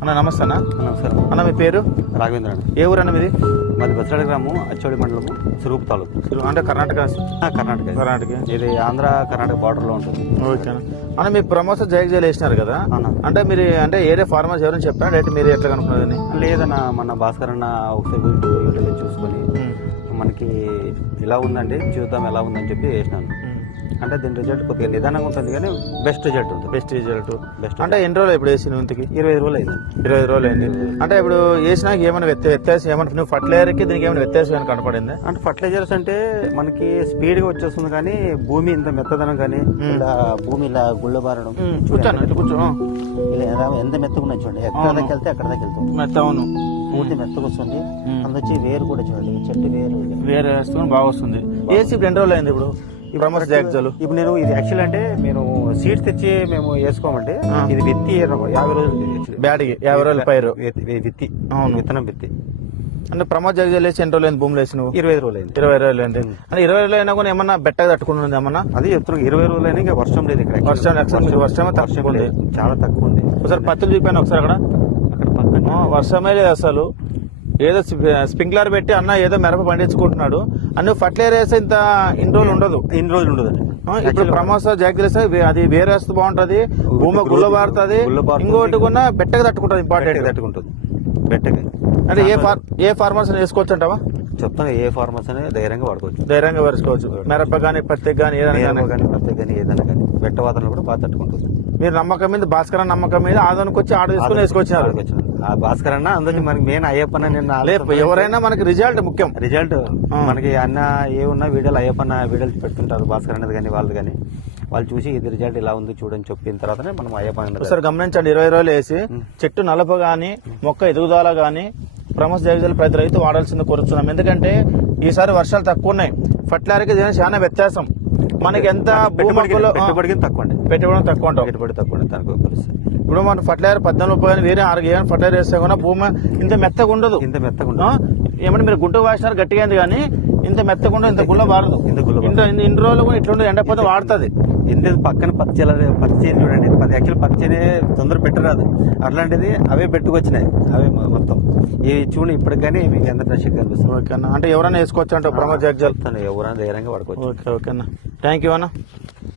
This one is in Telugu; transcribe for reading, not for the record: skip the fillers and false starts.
అన్న నమస్తే అన్న. నమస్కారం అన్న మీ పేరు? రాఘవేంద్ర అండి. ఏ ఊరు అన్న మీది? మాది బస్రాడ గ్రామం, అచ్చోడి మండలము, స్వరూప్ తాలూకు. అంటే కర్ణాటక? కర్ణాటక. ఇది ఆంధ్ర కర్ణాటక బార్డర్లో ఉంటుంది. ఓకే అన్న. మీ ప్రమోషన్ జైలు వేసినారు కదా అన్న. అంటే మీరు అంటే ఏరియా ఫార్మర్స్ ఎవరైనా చెప్పారు డైరెక్ట్ మీరు ఎట్లా కనుక్కున్నదని? లేదన్న, మన భాస్కర్ అన్న ఒకసారి యూట్యూబ్లో చూసుకొని మనకి ఇలా ఉందండి, చూద్దాం ఎలా ఉందని చెప్పి వేసినాను. అంటే దీని రిజల్ట్ కొద్దిగా నిదానంగా ఉంటుంది కానీ బెస్ట్ రిజల్ట్ ఉంటుంది. బెస్ట్ అంటే ఎన్ని రోజులు ఇప్పుడు వేసిన ఇంతకి? 25 రోజులు అయింది. 25 రోజులు అయింది. అంటే ఇప్పుడు వేసినాక ఏమైనా వ్యత్యాసం ఏమన్నా నువ్వు ఫర్టిలైజర్కి దీనికి ఏమైనా వ్యత్యాసం ఏమైనా కనపడింది? అంటే ఫర్టిలైజర్స్ అంటే మనకి స్పీడ్గా వచ్చేస్తుంది కానీ భూమి ఇంత మెత్తదనం కానీ ఇలా భూమి ఇలా గుళ్ళ బారడం కూర్చోను ఇట్లా కూర్చో ఇలా ఎంత మెత్తగా ఉన్నాయి చూడండి. ఎక్కడ దాకా వెళ్తే అక్కడ దాకా వెళ్తాం. మెత్త అవును, పూర్తి మెత్తగా వస్తుంది. అందుచ్చి వేరు కూడా చూడండి, చెట్టు వేరు వేసుకుని బాగా వస్తుంది. వేసి ఇప్పుడు ఎన్ని రోజులు అయింది ఇప్పుడు ఈ ప్రమోషన్ జాగ్జాలు? ఇప్పుడు నేను ఇది యాక్చువల్ అంటే నేను సీడ్స్ తెచ్చి మేము వేసుకోమంటే ఇది విత్తి 50 రోజులు బ్యాడ్కి 50 రోజుల పైరు విత్తి. అవును, విత్తనం విత్తి. అంటే ప్రమోద్ జగ్జాలు వేసి ఎన్ని రోజులు అయింది భూములు వేసి? నువ్వు 25 రోజులు అయింది. 20 రోజులు అయింది. అంటే 20 రోజులు అయినా కూడా ఏమన్నా బెట్టగా తట్టుకుంటుంది ఏమన్నా? అది చెప్తున్నా, 20 రోజులు అయినా ఇంకా వర్షం లేదు ఇక్కడ. వర్షమే తక్కువ ఉంది, చాలా తక్కువ ఉంది. ఒకసారి పత్తులు చూపాను ఒకసారి అక్కడ పక్కన వర్షమే లేదు అసలు. ఏదో స్ప్రింక్లర్ పెట్టి అన్న ఏదో మిరప పండించుకుంటున్నాడు. అన్ని ఫర్టిలైజర్ వేస్తే ఇన్ని రోజులు ఉండదు. ఇప్పుడు ప్రమోషన్ జాగ్రత్త అది వేరే వేస్తే బాగుంటది, భూమి గుల్ల బారుతుంది. ఇంకోటి కూడా బెట్టగా తట్టుకుంటది, ఇంపార్టెంట్ తట్టుకుంటుంది బెట్టగా. అంటే ఏ ఫార్మర్స్ వేసుకోవచ్చు అంటావా? చెప్తాను, ఏ ఫార్మర్స్ అనేది ధైర్యంగా వాడుకోవచ్చు. ధైర్యంగా వేసుకోవచ్చు. మిరప కానీ పత్తి కానీ ఏదైనా కానీ ఏదైనా కానీ బెట్ట వాతావరణం కూడా బాగా తట్టుకుంటుంది. మీరు నమ్మకం మీద, భాస్కర్ నమ్మకం మీద ఆదానికి వచ్చి ఆర్డర్ తీసుకుని వేసుకొచ్చినారు. ఆ భాస్కర్ అన్న అందరికి మనకి మెయిన్ అయ్యప్పన్న. నేను ఎవరైనా మనకి రిజల్ట్ ముఖ్యం. రిజల్ట్ మనకి అన్న ఏమున్నా వీడియోలు అయ్యప్పన్న వీడియోలు పెడుతుంటారు, భాస్కర్ అన్నది కానీ వాళ్ళు కానీ. వాళ్ళు చూసి ఇది రిజల్ట్ ఇలా ఉంది చూడని చెప్పిన తర్వాతనే మనం అయ్యప్పన్న. సార్ గమనించండి, 20 రోజులు వేసి చెట్టు నలుపు గానీ మొక్క ఎదుగుదల గానీ ప్రమోస్ జైవిజాలు ప్రతి రైతు వాడాల్సింది కోరుతున్నాం. ఎందుకంటే ఈసారి వర్షాలు తక్కువ ఉన్నాయి, ఫర్టిలైజర్కి చాలా వ్యత్యాసం. మనకి ఎంత పెట్టుబడి తక్కువ అండి, పెట్టుబడి తక్కువ ఉంటాం. పెట్టుబడి తక్కువ దానికి ఇప్పుడు మన ఫర్టిలైజర్ 14 రూపాయలు వేరే 6 ఫర్టిలైజర్ వేస్తే కూడా భూమి ఇంత మెత్తగా ఉండదు. ఏమంటే మీరు గుంట వాసినారు గట్టిగా అయింది కానీ ఇంత మెత్తగా ఉండదు, ఇంత గుల్ల బారదు. ఇన్ని రోజులు కూడా ఇట్లా ఎండపోతే వాడుతుంది. ఇంత పక్కన పత్తి చేను చూడండి, యాక్చువల్ పత్తి చేనే తొందర పెట్టరాదు, అట్లాంటిది అవే పెట్టుకొచ్చినాయి. అవే మొత్తం ఇవి చూడండి ఇప్పటికి కానీ మీకు ఎంత ఫ్రెష్గా కనిపిస్తుంది. ఓకే అన్న. అంటే ఎవరైనా వేసుకోవచ్చు అంటే ప్రమోద్ జగ్జాల్ ఎవరైనా ధైర్యంగా వాడుకోవచ్చు. ఓకే అన్న, థ్యాంక్ యూ అన్న.